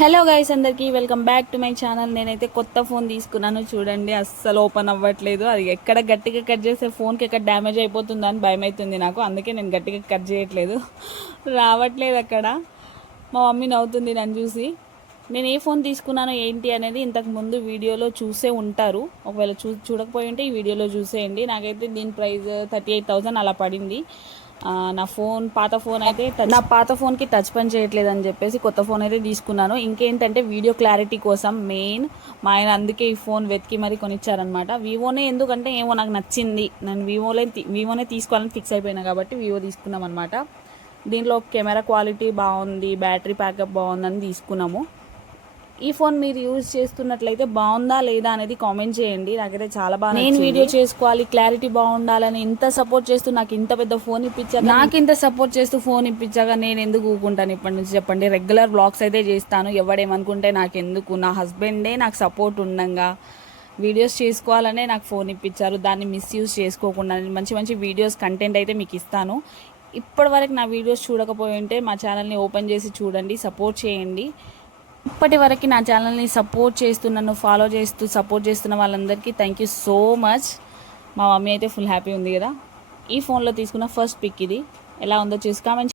Hello guys, అందరికీ welcome back to my channel. నేనైతే కొత్త ఫోన్ తీసుకున్నాను. చూడండి, అస్సలు ఓపెన్ అవ్వట్లేదు. అది ఎక్కడ గట్టిగా కట్ చేస్తే ఫోన్కి ఎక్కడ డ్యామేజ్ అయిపోతుందో అని భయం అవుతుంది నాకు. అందుకే నేను గట్టిగా కట్ చేయట్లేదు. రావట్లేదు అక్కడ. మా మమ్మీ నవ్వుతుంది నన్ను చూసి. నేను ఏ ఫోన్ తీసుకున్నానో ఏంటి అనేది ఇంతకు ముందు వీడియోలో చూసే ఉంటారు. ఒకవేళ చూడకపోయి ఉంటే ఈ వీడియోలో చూసేయండి. నాకైతే దీని ప్రైస్ 38,000 అలా పడింది. నా పాత ఫోన్ అయితే నా పాత ఫోన్కి టచ్ పని చేయట్లేదు అని చెప్పేసి కొత్త ఫోన్ అయితే తీసుకున్నాను. ఇంకేంటంటే వీడియో క్లారిటీ కోసం మెయిన్ మా ఆయన అందుకే ఈ ఫోన్ వెతికి మరీ కొనిచ్చారనమాట. వివోనే, ఎందుకంటే ఏమో నాకు నచ్చింది. నేను వివోనే తీసుకోవాలని ఫిక్స్ అయిపోయినా కాబట్టి వివో తీసుకున్నాం అనమాట. దీంట్లో కెమెరా క్వాలిటీ బాగుంది, బ్యాటరీ ప్యాకప్ బాగుందని తీసుకున్నాము. ఈ ఫోన్ మీరు యూజ్ చేస్తున్నట్లయితే బాగుందా లేదా అనేది కామెంట్ చేయండి. నాకైతే చాలా బాగా నేను వీడియో చేసుకోవాలి, క్లారిటీ బాగుండాలని ఇంత సపోర్ట్ చేస్తూ నాకు ఇంత పెద్ద ఫోన్ ఇప్పించాక, నాకు ఇంత సపోర్ట్ చేస్తూ ఫోన్ ఇప్పించాక నేను ఎందుకు ఊకుంటాను ఇప్పటి నుంచి చెప్పండి. రెగ్యులర్ వ్లాగ్స్ అయితే చేస్తాను. ఎవడేమనుకుంటే నాకెందుకు. నా హస్బెండే నాకు సపోర్ట్ ఉండంగా వీడియోస్ చేసుకోవాలనే నాకు ఫోన్ ఇప్పించారు. దాన్ని మిస్యూజ్ చేసుకోకుండా మంచి మంచి వీడియోస్ కంటెంట్ అయితే మీకు ఇస్తాను. ఇప్పటివరకు నా వీడియోస్ చూడకపోయి ఉంటే మా ఛానల్ని ఓపెన్ చేసి చూడండి, సపోర్ట్ చేయండి. ఇప్పటి వరకు నా ఛానల్ని సపోర్ట్ చేస్తూ నన్ను ఫాలో చేస్తూ సపోర్ట్ చేస్తున్న వాళ్ళందరికీ థ్యాంక్ యూ సో మచ్. మా మమ్మీ అయితే ఫుల్ హ్యాపీ ఉంది కదా. ఈ ఫోన్లో తీసుకున్న ఫస్ట్ పిక్ ఇది. ఎలా ఉందో చూసి కామెంట్